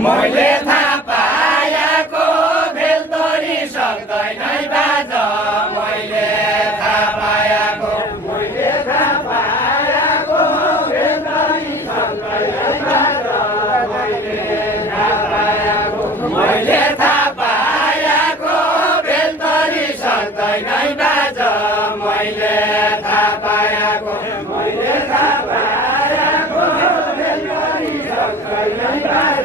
मैले थाहा पाएको भेलतरी सक्दैन बाज मैले थाहा पाएको भेलतरी सक्दैन बाज मैले थाहा पाएको भेलतरी सक्दैन बाज मैले थाहा पाएको मैले थाहा पाएको भेलतरी सक्दैन बाज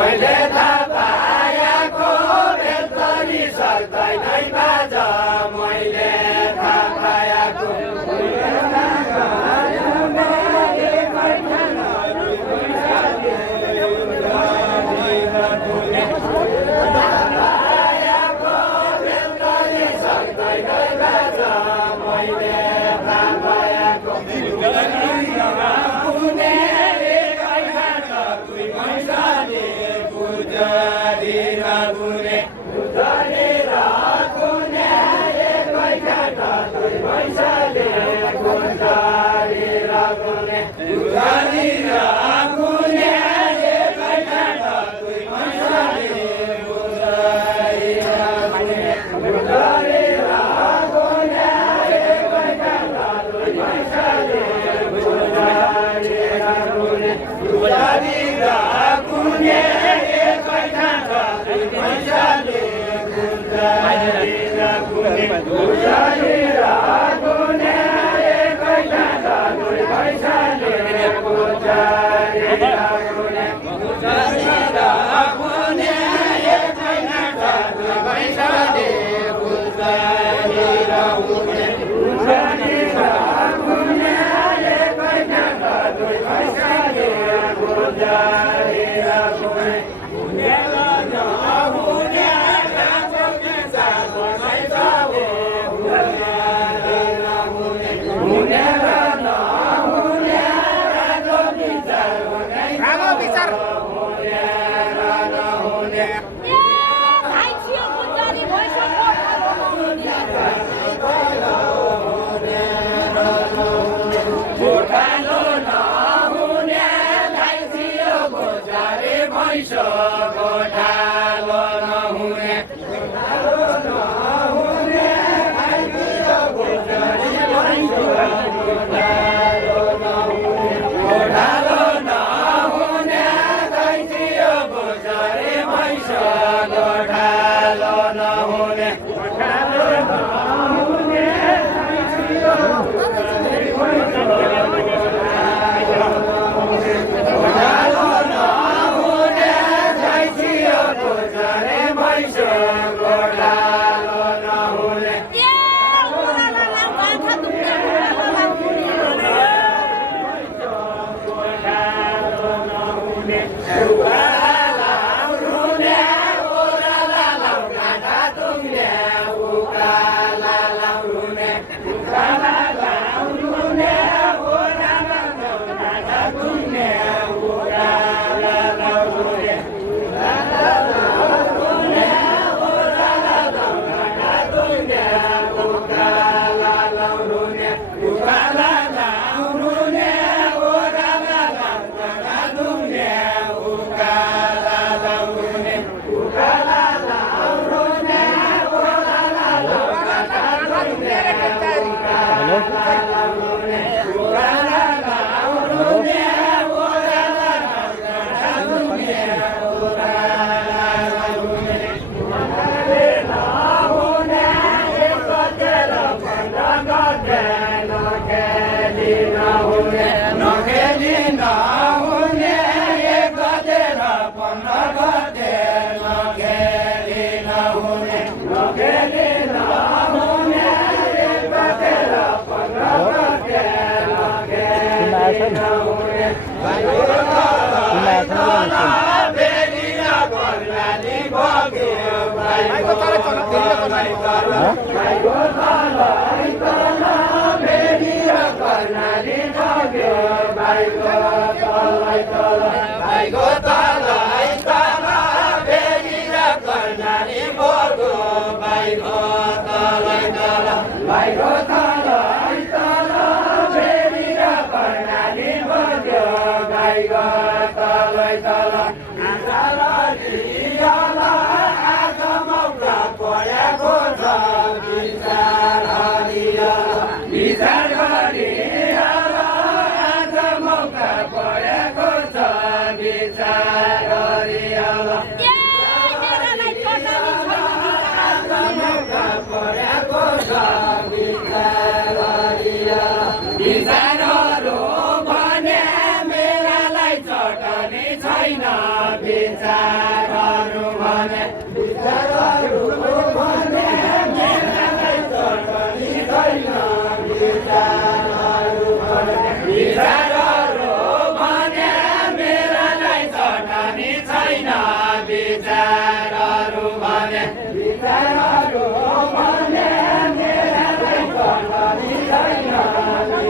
मैले थाहा पाएको भेलतरी सक्दैन बाज मैले थाहा पाएको पुजारी रागुने गुजारी र गुने एकै ठाँट दुई पैसाले गुजारी र गुने गुजारी र गुने एकै ठाँट दुई पैसाले गुजारी र गुने गुजारी र गुने एकै ठाँट दुई पैसाले गुजारी र गुने गुजारी र गुने एकै ठाँट दुई पैसाले गुजारी र गुने गुजारी र गुने एकै ठाँट दुई पैसाले गुजारी र गुने गुजारी र गुने एकै ठाँट दुई पैसाले गुजारी र गुने गोठालो नहुने गोठालो नहुने गाइसियो गोजारे भैँस गोठालो नहुने गोठालो नहुने गाइसियो गोजारे भैँस गोठालो नहुने गाइसियो गोजारे भैँस गोठालो नहुने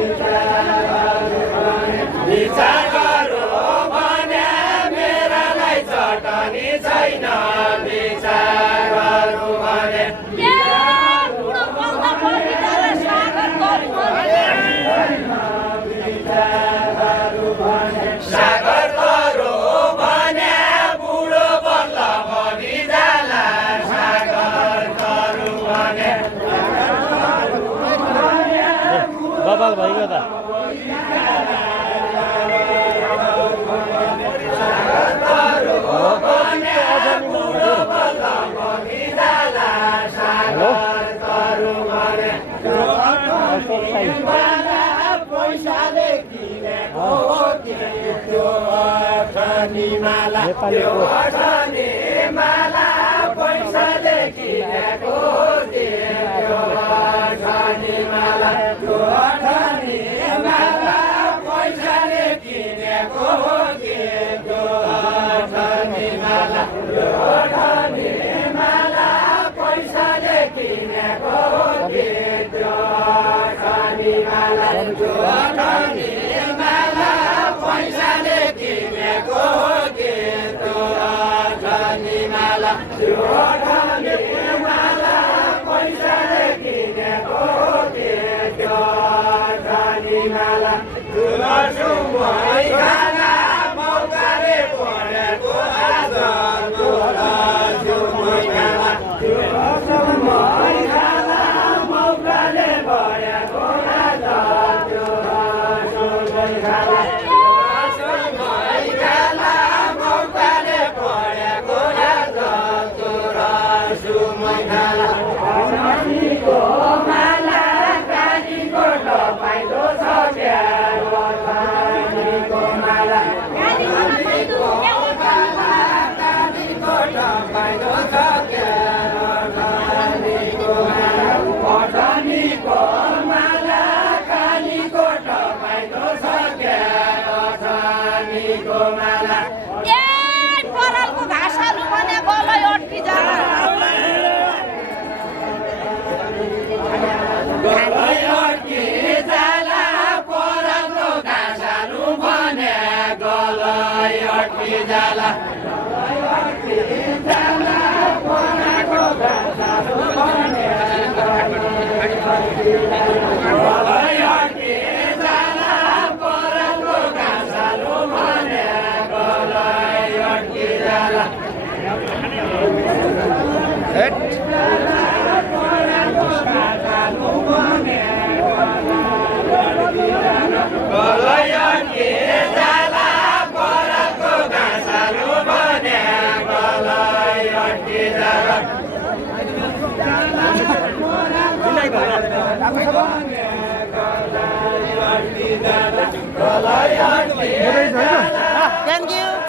Vicar कपाल भइगयो त हेलो Thank you.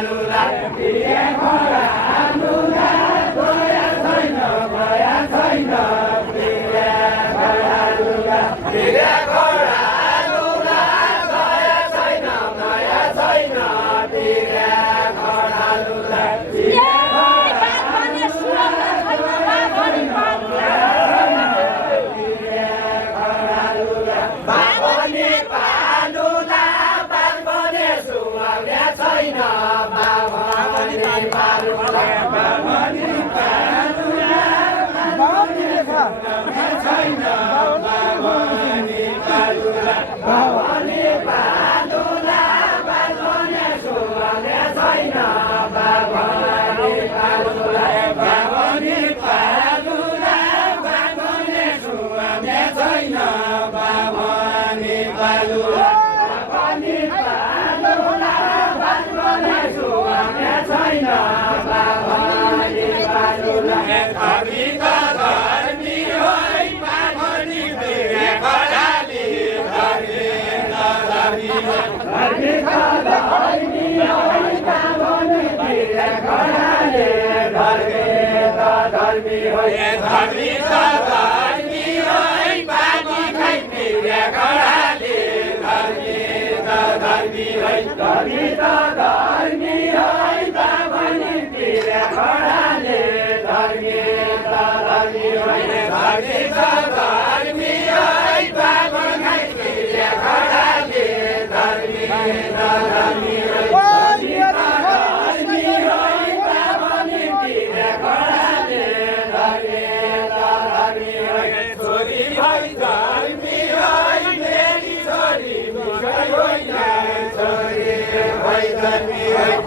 लुगा भिरे खडा लुगा गया छैन गया छैन भिरे खडा लुगा भिरे खडा लुगा गया छैन गया छैन भिरे खडा लुगा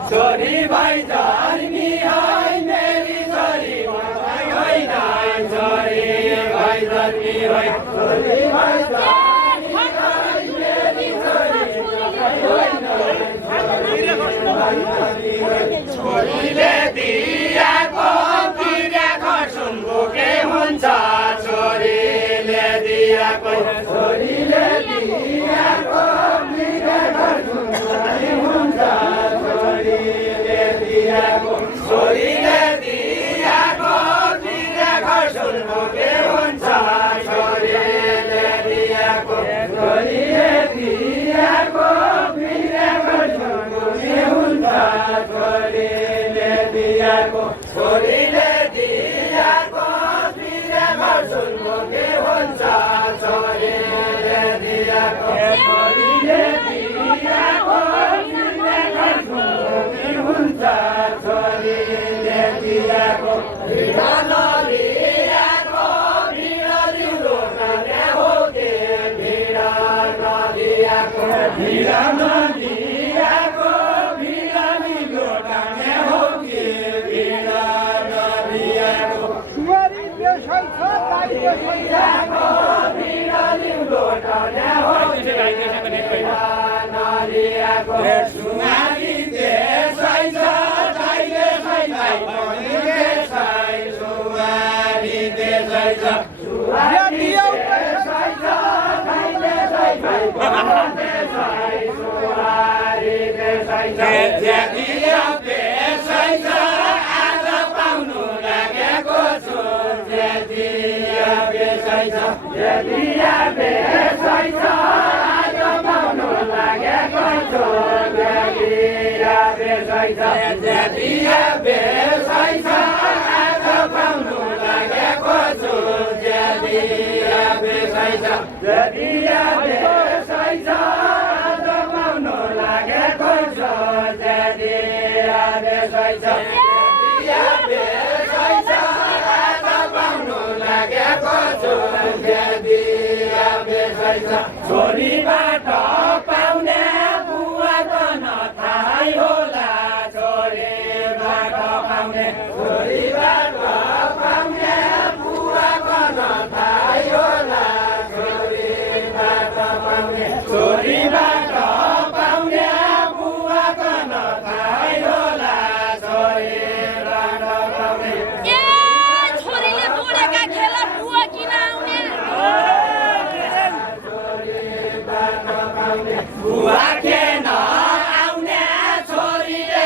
छोरी भाइ धर्मी है मेरी छोरी मलाई होइन छोरी भाइ धर्मी है छोरी भाइ धर्मी है मेरी छोरी मलाई होइन छोरीले दिएको बिर्याको सुनको के हुन्छ छोरीले दिएको छोरीले दिएको बिर्याको सुनको के हुन्छ छोरीले दिएको बिर्याको सुनको के हुन्छ छोरीले दिएको छोरीले दिएको बिर्याको सुनको के हुन्छ छोरीले दिएको छोरीले दिएको बिर्याको सुनको के हुन्छ छोरीले दिएको छोरीले दिएको बिर्याको सुनको के हुन्छ छोरीले दिएको भिडा नलिएको भिडा लिउँदो नल्या हो के भिडा नलिएको भिडा नलिएको भिडा लिउँदो नल्या हो के भिडा नलिएको सुवारी बेसै छ ताई बेसै छ भिडा लिउँदो नल्या हो के भिडा नलिएको सुवारी देशै छ छोरीबाट पाउने बुवाको नथाहै होला छोरीबाट पाउने छोरीबाट पाउने बुवाको नथाहै होला छोरीबाट पाउने छोरीबाट पाउने बुवाको नथाहै होला छोरीबाट पाउने छोरीले बुढेका खेला बुवा किन आउने बुवा के नआउने छोरीले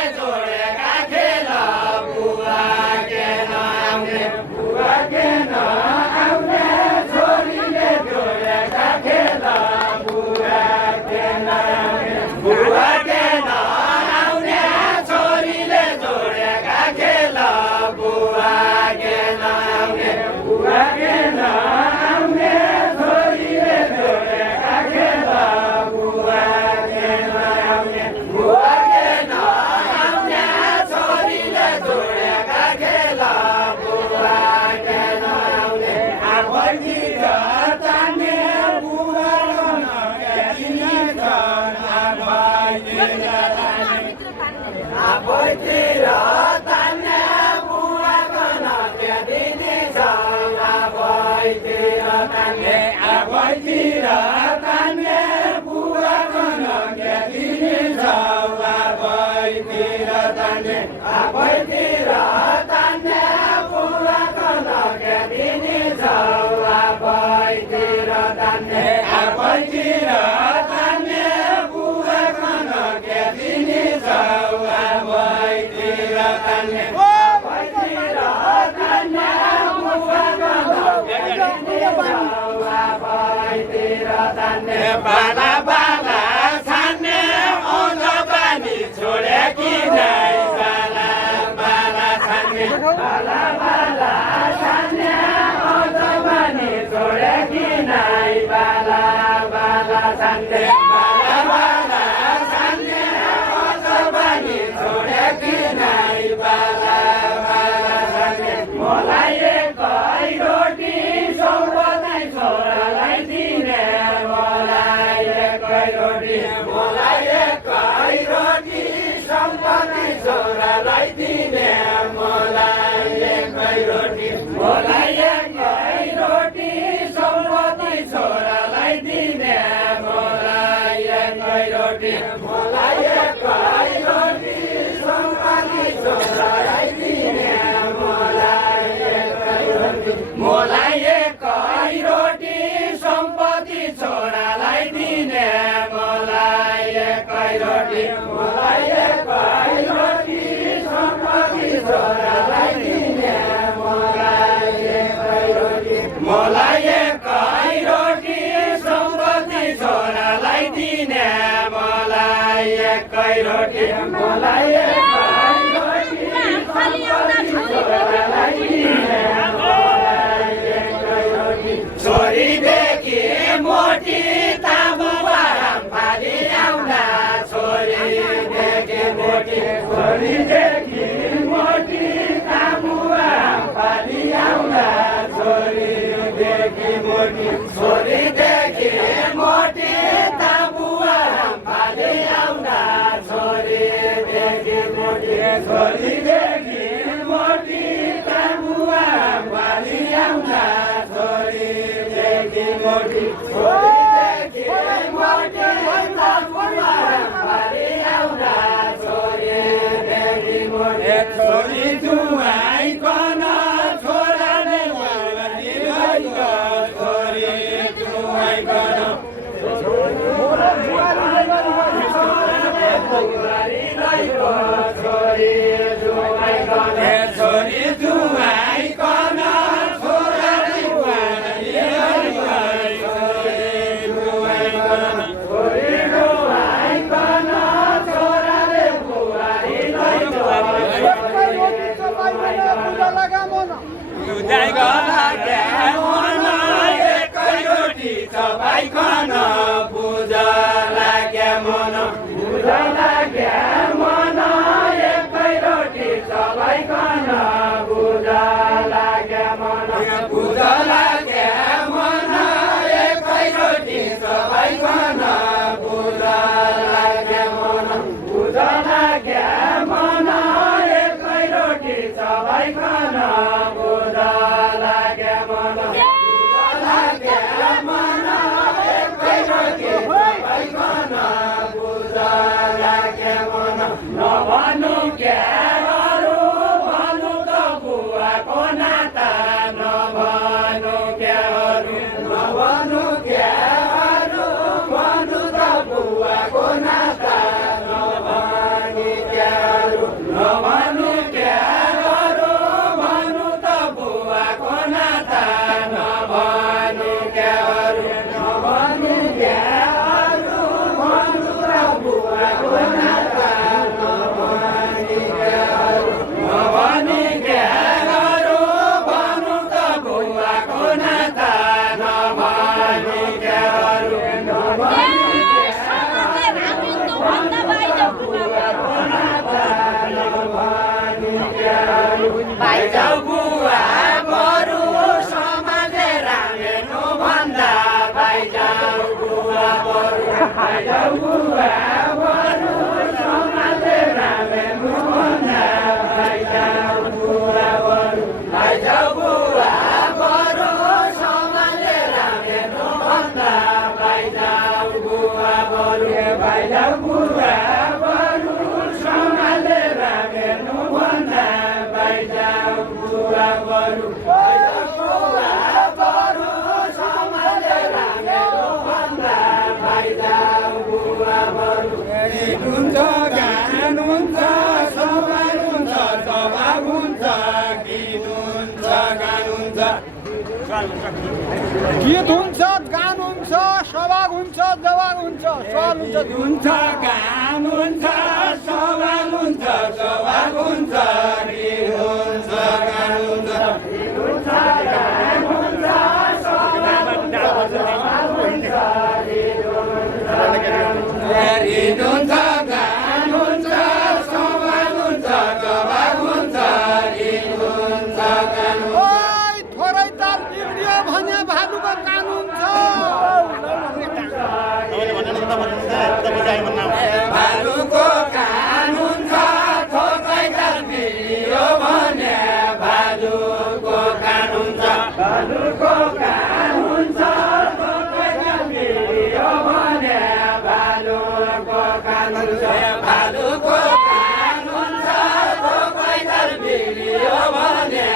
आफैतिर तान्ने बुवाको नदिया दिने छ आफैतिर तान्ने आफैतिर तान्ने बुवाको नदिया दिने छ आफैतिर तान्ने आफैतिर तान्ने बुवाको नदिया दिने छ आफैतिर तान्ने आफैतिर तान्ने बुवाको नदिया दिने छ आफैतिर तान्ने आफैतिर तान्ने बुवाको नदिया दिने छ आफैतिर तान्ने बाला बाला छान्ने औँध पानी छोडे कि नै बाला बाला छान्ने बाला बाला छान्ने औँध पानी छोडे कि नै बाला बाला छान्ने बाला बाला छान्ने औँध पानी छोडे कि नै बाला बाला छान्ने मलाई एकै रोटी सम्पदै छोरालाई दिने मलाई एकै रोटी मलाई एकै रोटी सम्पदै छोरालाई दिने मलाई एकै रोटी मलाई एकै रोटी सम्पदै छोरालाई दिने मलाई एकै रोटी मलाई एकै रोटी सम्पदै छोरालाई दिने मलाई एकै रोटी मलाई एकै रोटी सम्पत्ति छोरालाई दिने मलाई एकै रोटी मलाई एकै रोटी सम्पत्ति छोरालाई दिने मलाई एकै रोटी मलाई एकै रोटी सम्पत्ति छोरालाई दिने मलाई एकै रोटी मलाई एकै रोटी सम्पत्ति छोरालाई दिने छोरीदेखि मोटी तामा बाराम फाली आउँदा छोरीदेखि मोटी छोरीदेखि मोटी तामु बाराम फाली आउँदा छोरीदेखि मोटी छोरीदेखि मोटी तामु बाराम फाली आउँदा छोरीदेखि मोटी छोरीदेखि मोटी तामु बाराम फाली आउँदा छोरीदेखि मोटी छोरीदेखि मोटी तामु बाराम फाली आउँदा छोरीदेखि मोटी छोरी जुवाइकन छोराले बुहारी लैक छोरी जुवाइकन बुहारी लैक छोरी जुवाइकन छोरी जुवाइकन छोराले बुहारी लैक छोरी जुवाइकन छोरी जुवाइकन छोराले बुहारी लैक एकै रोटी चबाइकन पूजा लाग्या मन पूजा लाग्या मन एकै रोटी चबाइकन पूजा लाग्या मन पूजा लाग्या मन एकै रोटी चबाइकन पूजा लाग्या मन पूजा लाग्या मन एकै रोटी चबाइकन पूजा लाग्या मन पूजा लाग्या मन एकै रोटी चबाइकन पूजा लाग्या मन नभनु क्याहरू भनु त बुवाको नाता नभनु क्याहरू नभनु क्याहरू भनु त बुवाको नाता नभनु क्याहरू नभनु क्याहरू भनु त बुवाको नाता नभनु क्याहरू नभनु क्याहरू भनु त बुवाको नाता नभनु क्याहरू नभनु क्याहरू भनु त बुवाको नाता नभनु क्याहरू नभनु भाइजाउ बुवा बरु समाजले रामेनु भन्दा भाइजाउ बुवा बरु भाइजाउ बुवा बरु समाजले रामेनु हुन्छ सवाल हुन्छ जवाब हुन्छ गीत हुन्छ गान हुन्छ गीत हुन्छ गान हुन्छ सवाल हुन्छ जवाब हुन्छ सवाल हुन्छ हुन्छ गान हुन्छ सवाल हुन्छ जवाब हुन्छ गीत हुन्छ गान हुन्छ गीत हुन्छ गान हुन्छ सवाल हुन्छ जवाब हुन्छ गीत हुन्छ गान हुन्छ सवाल हुन्छ जवाब हुन्छ गीत हुन्छ गान हुन्छ ओइ थोरै ताल बिग्रियो भने भालुको कानुन छ भालुको कानुन छ थोकै ताल बिग्रियो भने भालुको कानुन छ भालुको कानुन छ थोकै ताल बिग्रियो भने भालुको कानुन छ भालुको कानुन छ थोकै ताल बिग्रियो भने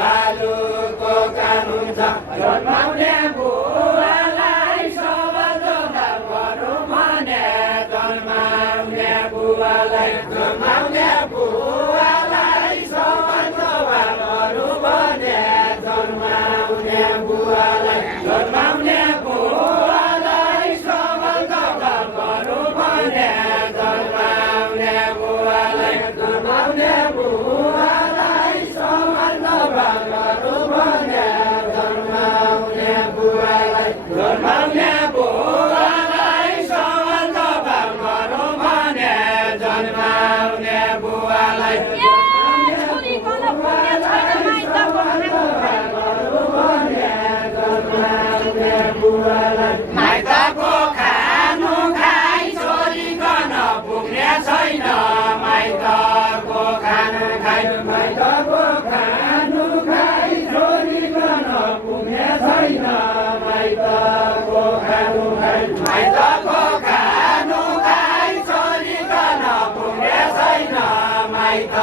भालुको कानुन छ जन्माउने बुवालाई सवाल जवाब गरौँ भने जन्माउने बुवालाई सवाल जवाब गरौँ भने जन्माउने बुवालाई सवाल जवाब गरौँ भने जन्माउने बुवालाई सवाल जवाब गरौँ भने जन्माउने बुवालाई सवाल जवाब गरौँ भने जन्माउने बुवालाई ए छोरी कल पुग्ने छैन माइतको खानु खाइ छोरीकन पुग्ने छैन माइतको खानु खाइ छोरीकन पुग्ने छैन माइतको खानु खाइ छोरीकन पुग्ने छैन माइत